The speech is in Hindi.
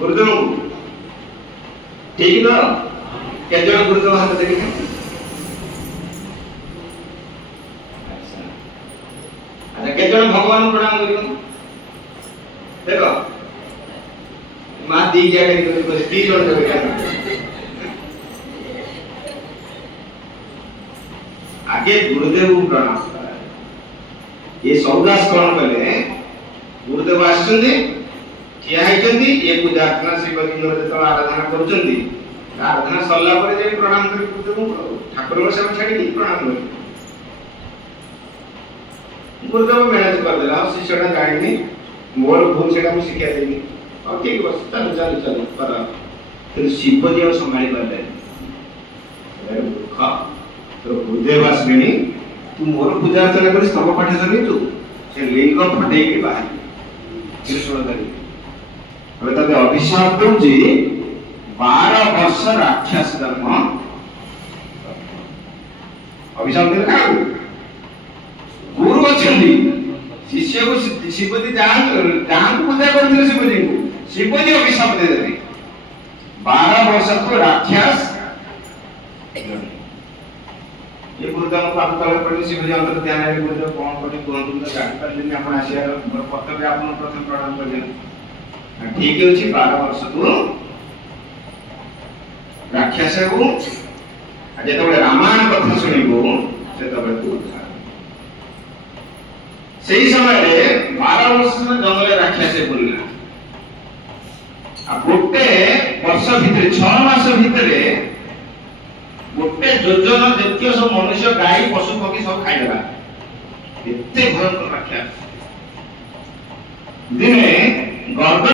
गुरुदेव ठीक तो के जन गुरुदेव हाथ देखिए अच्छा के जन भगवान प्रणाम करियो देखो मां दी गया करी दी जोड़ देबे आगे गुरुदेव को प्रणाम ये सौदास कौन कले गुरुदेव आछंदी ठिया हैचंदी ये पूजा अर्चना श्रीपति जो आराधना करूचंदी आराधना सरला पर जे प्रणाम करी गुरुदेव ठाकुर को सब छाड़ी प्रणाम करी गुरुदेव मैनेज कर देला शिष्यटा जानिनी मोर भूल सेटा मु शिक्षा देनी और ठीक बस चल चल चल पर फिर शिवजी और संभाली कर ले अरे दुख तो गुरुदेव आसबेनी तू मोर पूजा अर्चना करी स्तव पाठ करनी तू से लिंग फटे के बाहर कृष्ण धरी હવે તને અભિશાપ દઉંજી 12 વર્ષ રાક્ષસ ધર્મ અભિશાપ દે કાં ગુરુ અછંદી शिष्य को शिवजी जहां पूजा करते शिवजी को शिवजी अभिशाप दे देते 12 वर्ष को राक्षस ये गुरुदेव को आप तले पड़ी शिवजी अंतर ध्यान है गुरुदेव कौन पड़ी कौन तुम जान पर दिन अपन आशिया कर्तव्य आपन प्रथम प्रणाम कर दे ठीक है अछि 12 वर्ष को राक्षस को जेतबे रामायण कथा सुनिबो सेतबे तू सही समय रे 12 वर्ष जंगल राक्षस बोलना आ गोटे वर्ष भीतर 6 मास भीतर गोटे योजना जतिय सब मनुष्य गाय पशु पक्षी सब खाई देला एते भयंकर राक्षस दिने